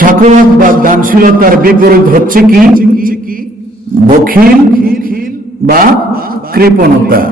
সাখাওয়াত বা দানশীলতার বিপরীত হচ্ছে কি? বখিল বা কৃপণতা।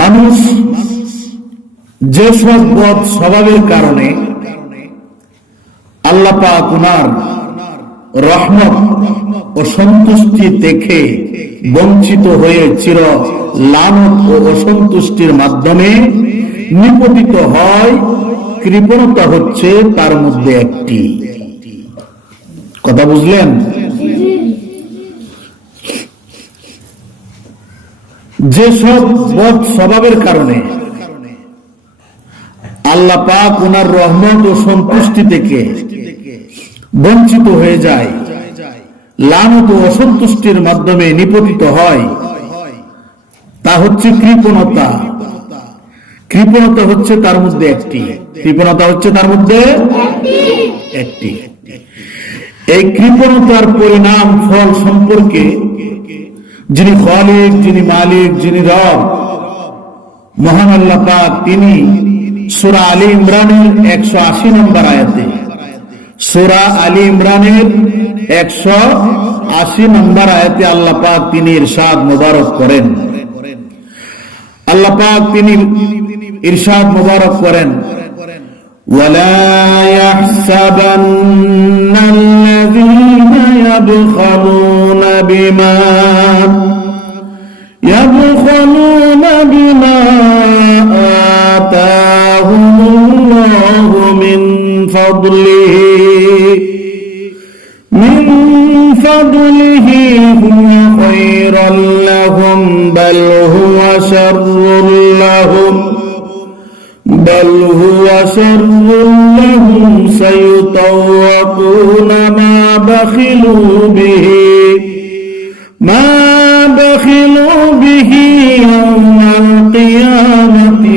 মানুষ যেসব বদ স্বভাবের কারণে আল্লাহ পাক ওনার রহমত ও সন্তুষ্টি দেখে বঞ্চিত হয়ে চির লানত ও অসন্তুষ্টির মাধ্যমে নিপতিত হয়, কৃপণতা হচ্ছে তার মধ্যে একটি। কথা বুঝলেন? যেসব বদ স্বভাবের কারণে আল্লাহ পাক ওনার রহমত ও সন্তুষ্টি থেকে বঞ্চিত হয়ে যায়, লানত ও অসন্তুষ্টির মাধ্যমে নিপতিত হয়, তা হচ্ছে কৃপণতা। কৃপণতা হচ্ছে তার মধ্যে একটি। কৃপণতা হচ্ছে তার মধ্যে একটি। এই কৃপণতার পরিণাম ফল সম্পর্কে যিনি খালিক, যিনি মালিক, যিনি রব, মহান আল্লাহ পাক তিনি সূরা আলী ইমরানের 180 নম্বর আয়াতে, সূরা আলী ইমরানের 180 নম্বর আয়াতে আল্লাহ পাক তিনি ইরশাদ মুবারক করেন। আল্লাহ পাক তিনি ইরশাদ মুবারক করেন, ওয়ালা ইয়াহসাবান্নাল্লাযীনা ইয়াবখালুনা বিমা আতাহুমুল্লাহু মিন ফাদলিহি হুয়া খায়রাল লাহুম বাল হুয়া শাররুল লাহুম সায়ুতাওয়াকুনা মা বাখিলু বিহি ইয়াওমাল কিয়ামাতি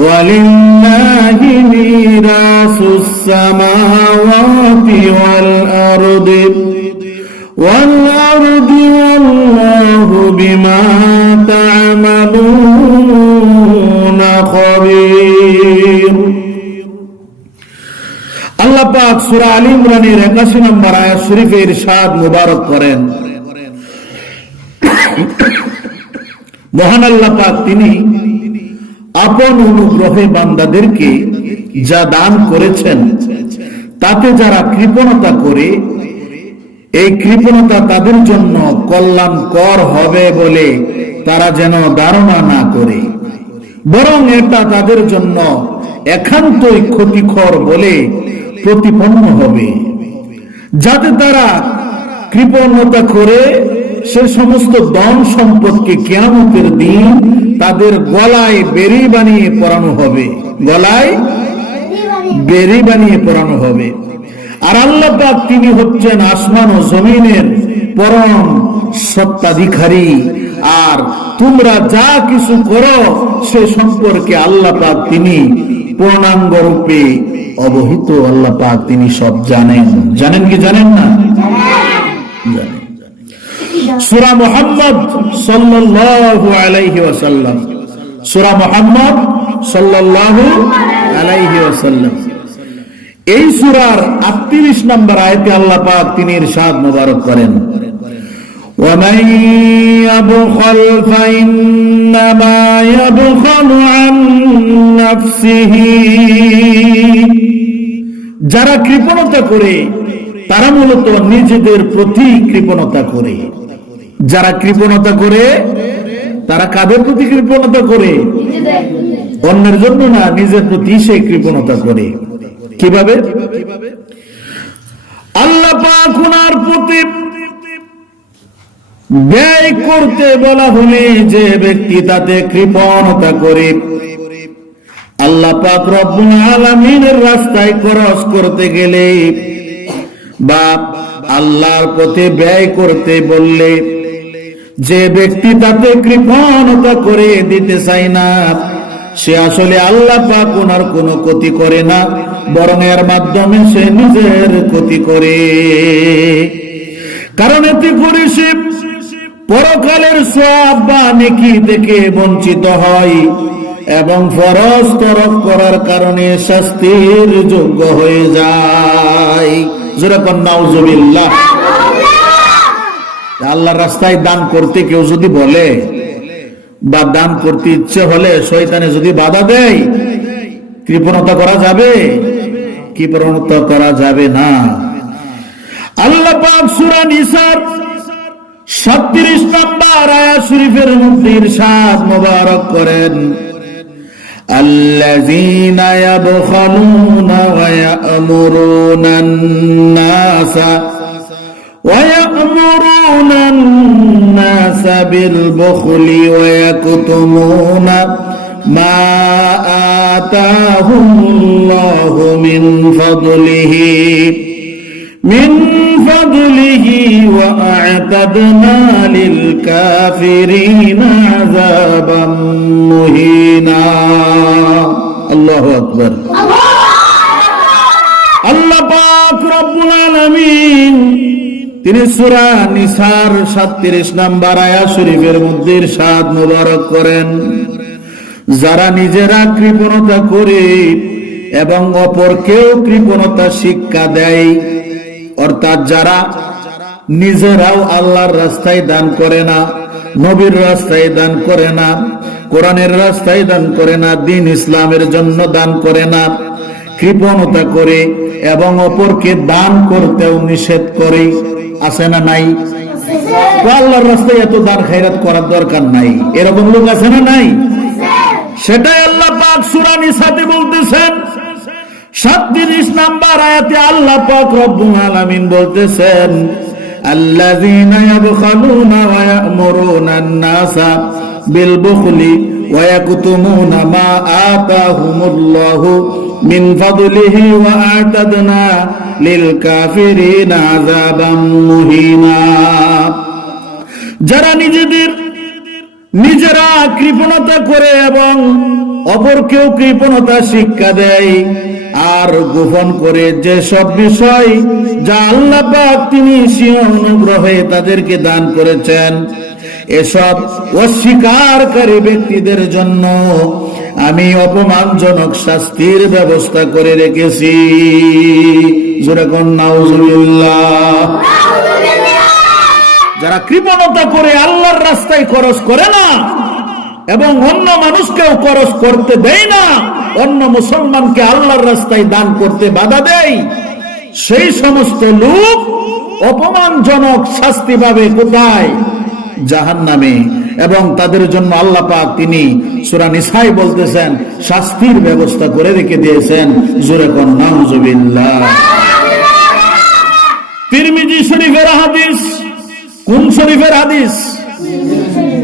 ওয়ালিল্লাহি মিরাসুস সামাওয়াতি ওয়াল আরদি ওয়াল্লাহু বিমা তা'মালুনা খাবীর। আল্লাহ পাক সূরা আলী ইমরানের 81 নম্বর আয়াত শরীফে ইরশাদ মুবারক করেন, মহান আল্লাহ পাক তিনি আপন অনুগ্রহে বান্দাদেরকে যা দান করেছেন তাতে যারা কৃপণতা করে, এই কৃপণতা তাদের জন্য কল্যাণকর হবে বলে তারা যেন ধারণা না করে, বরং এটা তাদের জন্য একান্তই ক্ষতিকর বলে প্রতিপন্ন হবে। যাতে তারা কৃপণতা করে সে সমস্ত ধন সম্পদকে কিয়ামতের দিন তাদের গলায় বেড়ি বানিয়ে পরানো হবে, গলায় বেড়ি বানিয়ে পরানো হবে। আর আল্লাহ পাক তিনি হচ্ছেন আসমান ও জমিনের পরম সত্তাধিকারী, আর তোমরা যা কিছু করো সে সম্পর্কে আল্লাহ পাক তিনি পূর্ণাঙ্গ রূপে অবহিত। আল্লাহ পাক তিনি সব জানেন। জানেন কি জানেন না? জানেন। সূরা মুহাম্মদ সাল্লাল্লাহু আলাইহি ওয়াসাল্লাম, সূরা মুহাম্মদ সাল্লাল্লাহু আলাইহি ওয়াসাল্লাম, এই সূরার 38 নম্বর আয়াতে আল্লাহ পাক তিনি ইরশাদ মুবারক করেন, وَمَن يَبْخَلْ فَإِنَّمَا يَبْخَلُ عَن نَّفْسِهِ। যারা কৃপণতা করে তারা মূলত নিজেদের প্রতি কৃপণতা করে। যারা কৃপণতা করে তারা কাদের প্রতি কৃপণতা করে? অন্যের জন্য না, নিজের প্রতি সে কৃপণতা করে। কিভাবে? আল্লাহ পাক ওনার প্রতি ব্যয় করতে বলা হলে যে ব্যক্তি তাতে কৃপণতা করে, আল্লাহ পাক রব্বুল আলামিনের রাস্তায় খরচ করতে গেলে বা আল্লাহর পথে ব্যয় করতে বললে যে ব্যক্তি তাতে কৃপণতা করে দিতে চায় না, সে আসলে আল্লাহ পাক ওনার কোনো ক্ষতি করে না, বরং এর মাধ্যমে সে নিজের ক্ষতি করে। কারণ এতে করে সে পরকালের সওয়াব বা নেকি থেকে বঞ্চিত হয়। এবং ফরজ তরক করার কারণে শাস্তির যোগ্য হয়ে যায়। যেরকম নাউজুবিল্লাহ। আল্লাহর রাস্তায় দান করতে কেউ যদি বলে বা দান করতে ইচ্ছে হলে শয়তানে যদি বাধা দেয়, কৃপণতা করা যাবে? কৃপণতা করা যাবে না। আল্লাহ পাক সূরা নিসার 37 নম্বর আয়াত শরীফের মধ্যে ইরশাদ মোবারক করেন, আল্লাযীনা ইয়াবখালুনা ওয়া ইয়া'মুরুনা আন-নাসা বিল বুখলি ওয়া ইয়াকতুমুনা মা আতাহুমুল্লাহু মিন ফাদলিহি ওয়া আ'তাদনা লিল কাফিরিনা আযাবাম মুহিনা। আল্লাহু আকবার। আল্লাহ পাক রব্বুল আলামিন তিনি সূরা নিসার 37 নম্বর আয়াত শরীফের মধ্যে ইরশাদ মোবারক করেন, যারা নিজেরা কৃপণতা করে এবং অপরকেও কৃপণতা শিক্ষা দেয়, অর্থাৎ যারা নিজেরাও আল্লাহর রাস্তায় দান করে না, নবীর রাস্তায় দান করে না, কোরআনের রাস্তায় দান করে না, দ্বীন ইসলামের জন্য দান করে না, কৃপণতা করে এবং অপরকে দান করতেও নিষেধ করে, আছে না নাই? আল্লাহর রাস্তায় এত দান খায়রাত করার দরকার নাই, এরকম লোক আছে না নাই? সেটাই আল্লাহ পাক সূরা নিসাতে বলতেছেন। 37 নম্বর আয়াতে আল্লাহ পাক রব্বুল আলামিন বলতেছেন, আল্লাযীনা ইয়াবখালুনা ওয়া ইয়া'মুরুনা আন-নাসা বিল বুখলি ওয়া ইয়াকতুমুনা মা আতাহুমুল্লাহু মিন ফাদলিহি ওয়া আ'তাদনা লিল কাফিরিনা আযাবাম মুহিনা। যারা নিজেরা কৃপণতা করে এবং অপরকেও কৃপণতা শিক্ষা দেয় আর গোপন করে যে সব বিষয় যা আল্লাহ পাক তিনি স্বীয় অনুগ্রহে তাদেরকে দান করেছেন, এসব অস্বীকারকারী ব্যক্তিদের জন্য আমি অপমানজনক শাস্তির ব্যবস্থা করে রেখেছি। যেরকম নাউজুবিল্লাহ। যারা কৃপণতা করে আল্লাহর রাস্তায় খরচ করে না এবং অন্য মানুষকেও খরচ করতে দেয় না, অন্য মুসলমানকে আল্লাহর রাস্তায় দান করতে বাধা দেয়, সেই সমস্ত লোক অপমানজনক শাস্তি পাবে কোথায়? জাহান্নামে। এবং তাদের জন্য আল্লাহ পাক তিনি সূরা নিসায় বলতেছেন শাস্তির ব্যবস্থা করে রেখে দিয়েছেন। জোরে কোন নাউজুবিল্লাহ। তিরমিজি শরীফের হাদিস। কোন শরীফের হাদিস?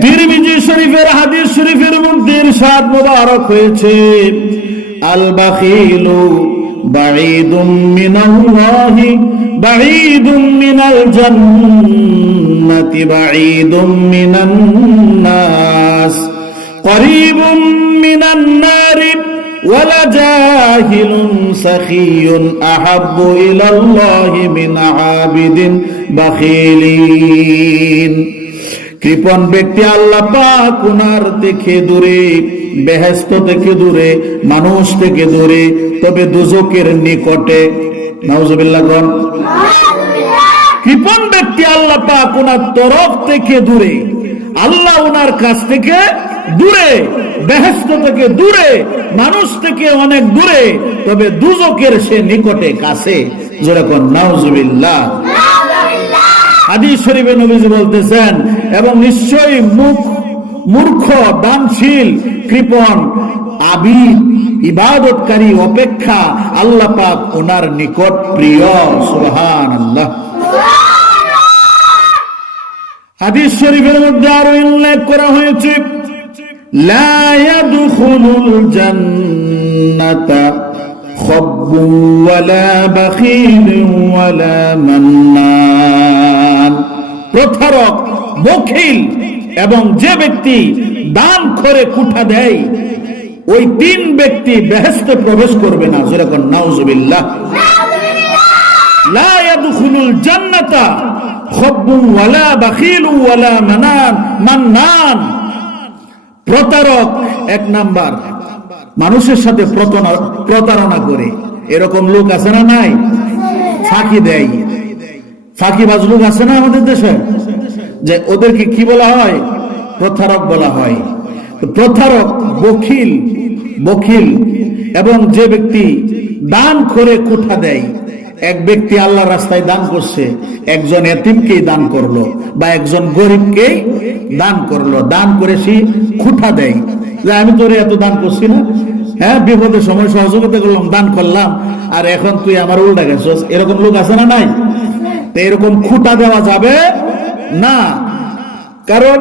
তিরমিজি শরীফের হাদিস শরীফের মধ্যে ইরশাদ মোবারক হয়েছে, আল বাখিলু বাঈদুম মিনাল্লাহি বাঈদুম মিনাল জান্নাতি বাঈদুম মিনান নাস করিবুম মিনান নারি ওয়ালা জাহিলুন সাখিয়ুন আহাব্বু ইলাল্লাহি মিন আবিদিন বাখিলিন। কৃপণ ব্যক্তি আল্লাহ পাক উনার থেকে দূরে, বেহেশত থেকে দূরে, মানুষ থেকে দূরে, তবে দুজকের নিকটে। নাউজুবিল্লাহ কোন? কৃপণ ব্যক্তি আল্লাহ পাক উনার তরফ থেকে দূরে, আল্লাহ উনার কাছ থেকে দূরে, বেহেশত থেকে দূরে, মানুষ থেকে অনেক দূরে, তবে দুজকের সে নিকটে, কাছে। যেরকম নাউজুবিল্লাহ। হাদিস শরীফে নবীজি বলতেছেন, এবং নিশ্চয়ই মূর্খ, দানশীল, কৃপণ, আবিদ, ইবাদতকারী অপেক্ষা আল্লাহ পাক ওনার নিকট প্রিয়। সুবহানাল্লাহ। হাদিস শরীফের মধ্যে আরো উল্লেখ করা হয়েছে, লা ইয়াদখুলুল জান্নাতা খব্বুন ওয়ালা বাখিলুন ওয়ালা মান্নান। প্রতারক, বখিল এবং যে ব্যক্তি দান করে কুঠা দেয়, ওই তিন ব্যক্তি বেহেশতে প্রবেশ করবে না। যেরকম নাউজুবিল্লাহ। লা ইয়াদখুলুল জান্নাতা খব্বুন ওয়ালা বাখিলুন ওয়ালা মান্নান। প্রতারক এক নাম্বার, মানুষের সাথে প্রতারণা করে। এরকম লোক আছে না নাই? ফাঁকি দেয়, ফাঁকিবাজ লোক আছে না আমাদের দেশে, যে ওদেরকে কি বলা হয়? প্রতারক বলা হয়। প্রতারক, বখিল, বখিল এবং যে ব্যক্তি দান করে কোঠা দেয়। এক ব্যক্তি আল্লাহর রাস্তায় দান করছে, একজন এতিমকেই দান করলো বা একজন গরিবকেই দান করলো, দান করে সে খুঁটা দেয় যে আমি তোরে এত দান করছি না, হ্যাঁ বিপদের সময় সহযোগিতা করলাম, দান করলাম, আর এখন তুই আমার উল্টা গেছস। এরকম লোক আছে না নাই? তো এরকম খুঁটা দেওয়া যাবে না, কারণ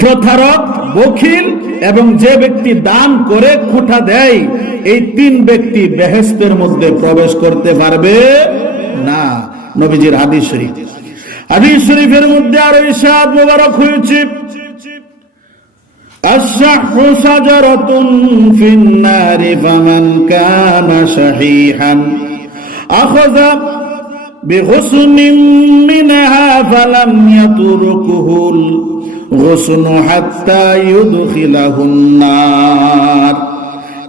প্রতারক, বখিল এবং যে ব্যক্তি দান করে খুঁটা দেয়, এই তিন ব্যক্তি বেহেশতের মধ্যে প্রবেশ করতে পারবে না। নবীজির হাদিস শরীফ, হাদিস শরীফের মধ্যে আরো ইরশাদ মোবারক হয়েছে, আশ-শাহু শাজারাতুন ফিন নারি ফামান কানা শাহীহান আখাযা বিগুসনিন মিনহা ফালাম ইয়াতরুকুহুল গুসনু হাত্তা ইউদখিলাহুন নার।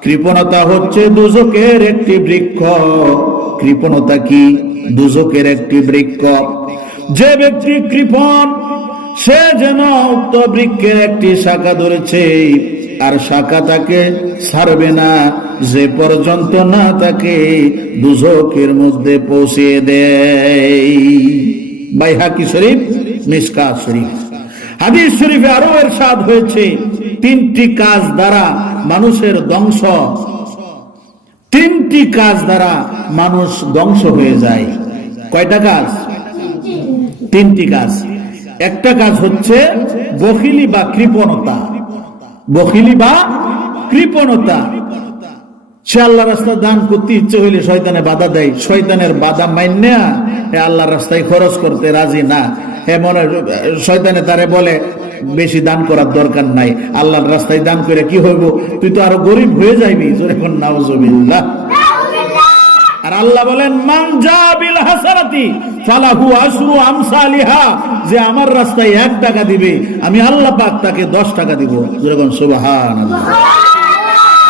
কৃপণতা হচ্ছে দুজকের একটি বৃক্ষ। কৃপণতা কি? দুজকের একটি বৃক্ষ। যে ব্যক্তি কৃপণ, সে যেন উক্ত বৃক্ষের একটি শাখা ধরেছে, আর শাখা তাকে ছাড়বে না যে পর্যন্ত না তাকে দুজকের মধ্যে পৌঁছে দেয়। বাইহাকি শরীফ, মিশকাত শরীফ। হাদিস শরীফে আরো ইরশাদ হয়েছে, তিনটি কাজ দ্বারা মানুষের ধ্বংস, তিনটি কাজ দ্বারা মানুষ ধ্বংস হয়ে যায়। কয়টা কাজ? তিনটি কাজ। একটা কাজ হচ্ছে বখিলি বা কৃপণতা। বখিলি বা কৃপণতা, সে আল্লাহর রাস্তায় দান করতে ইচ্ছে হইলে শয়তানে বাধা দেয়, শয়তানের বাধা মাইন্যা আল্লাহর রাস্তায় খরচ করতে রাজি না। মনে শয়তানে তারে বলে বেশি দান করার দরকার নাই, আল্লাহর রাস্তায় দান করে কি হইব, তুই তো আরো গরিব হয়ে যাইবি। যখন নাউজুবিল্লাহ। আর আল্লাহ বলেন মান জা বিল হাসানাতি ফালাহু আশরু আমসালিহা, যে আমার রাস্তায় 1 টাকা দিবে আমি আল্লাহ পাক তাকে 10 টাকা দিব। যখন সুবহানাল্লাহ,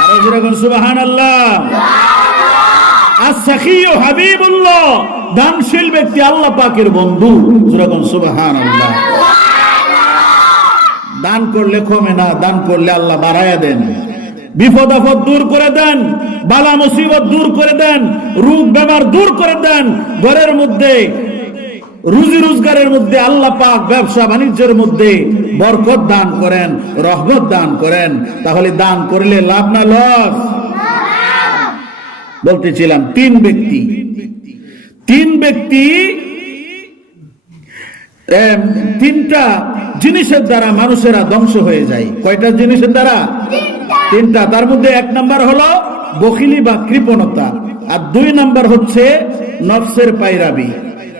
আর যখন সুবহানাল্লাহ। as-sakhiyu হাবিবুল্লাহ, দানশীল ব্যক্তি আল্লাহ পাকের বন্ধু। যখন সুবহানাল্লাহ। দান করলে কমে না, দান করলে আল্লাহ বাড়ায়া দেন, বিপদ আপদ দূর করে দেন, বালা মুসিবত দূর করে দেন, রোগ বেমার দূর করে দেন। ঘরের মধ্যে রুজি রোজগারের মধ্যে আল্লাহ পাক ব্যবসা বাণিজ্যের মধ্যে বরকত দান করেন, রহমত দান করেন। তাহলে দান করলে লাভ না লস? বলতেছিলাম তিন ব্যক্তি তিনটা জিনিসের দ্বারা মানুষেরা ধ্বংস হয়ে যায়। কয়টা জিনিসের দ্বারা? তিনটা। তার মধ্যে 1 নাম্বার হলো বখিলি বা কৃপণতা, আর 2 নাম্বার হচ্ছে নফসের পায়রাবি,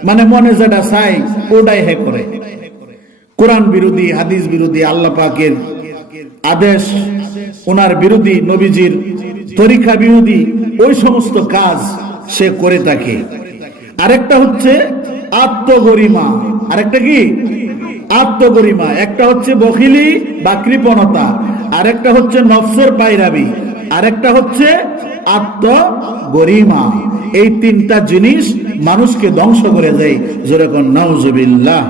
মানে মনে যেটা চাই ওটাই হে করে। কোরআন বিরোধী, হাদিস বিরোধী, আল্লাহ পাকের আদেশ ওনার বিরোধী, নবীজির তরিকা বিরোধী ওই সমস্ত কাজ সে করে থাকে। আরেকটা হচ্ছে আত্মগরিমা। আরেকটা কি? আত্মগরিমা। একটা হচ্ছে বখিলি বা কৃপণতা, আরেকটা হচ্ছে নফসের পায়রাবি, আরেকটা হচ্ছে আত্মগরিমা। এই তিনটা জিনিস মানুষকে ধ্বংস করে দেয়। যেরকম নাউজুবিল্লাহ।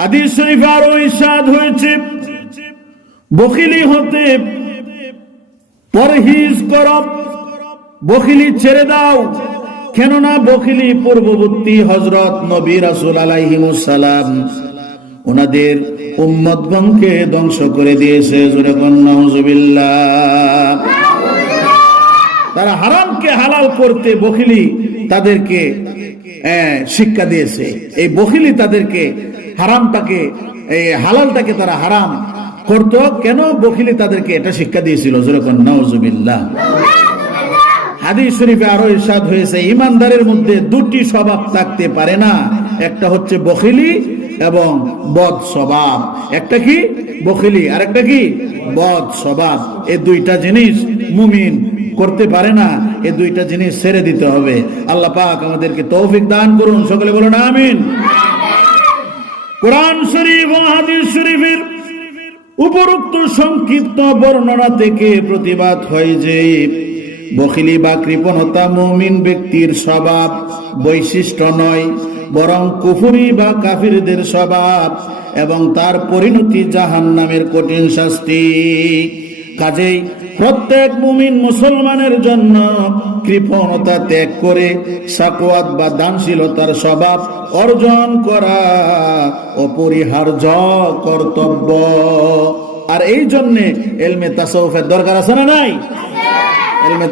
হাদিস শরীফে আরো ইরশাদ হয়েছে, বখিলি হতে পরহেজ করো, বখিলি ছেড়ে দাও। কেননা বখিলি পূর্ববর্তী হযরত নবী রাসূল আলাইহিমুস সালাম ওনাদের উম্মতগণকে ধ্বংস করে দিয়েছে। যেরকম নাউজুবিল্লাহ। তারা হারামকে হালাল করতে বখিলি তাদেরকে শিক্ষা দিয়েছে। এই বখিলি তাদেরকে হারামটাকে, এই হালালটাকে তারা হারাম করত। কেন? বখিলি তাদেরকে এটা শিক্ষা দিয়েছিল। যেরকম নাউজুবিল্লাহ। হাদিস শরীফে আরো ইরশাদ হয়েছে, ইমানদারের মধ্যে 2টি স্বভাব থাকতে পারে না। একটা হচ্ছে বখিলি এবং বদ স্বভাব। একটা কি? বখিলি, আর একটা কি? বদ স্বভাব। এই 2টা জিনিস মুমিন করতে পারে না। এই 2টা জিনিস ছেড়ে দিতে হবে। আল্লাহ পাক আমাদেরকে তৌফিক দান করুন। সকলে বলুন আমিন। কোরআন শরীফ ও হাদিস শরীফের উপরোক্ত সংক্ষিপ্ত বর্ণনা থেকে প্রতিবাদ হয় যে বখিলি বা কৃপণতা মুমিন ব্যক্তির স্বভাব বৈশিষ্ট্য নয়, বরং কুফরি বা কাফিরদের স্বভাব এবং তার পরিণতি জাহান্নামের কঠিন শাস্তি। কাজেই প্রত্যেক মুমিন মুসলমানের জন্য কৃপণতা ত্যাগ করে সাকওয়াত বা দানশীলতার স্বভাব অর্জন করা অপরিহার্য কর্তব্য। আর এই জন্যে ইলমে তাসাউফের দরকার আছে না নাই? ইলমে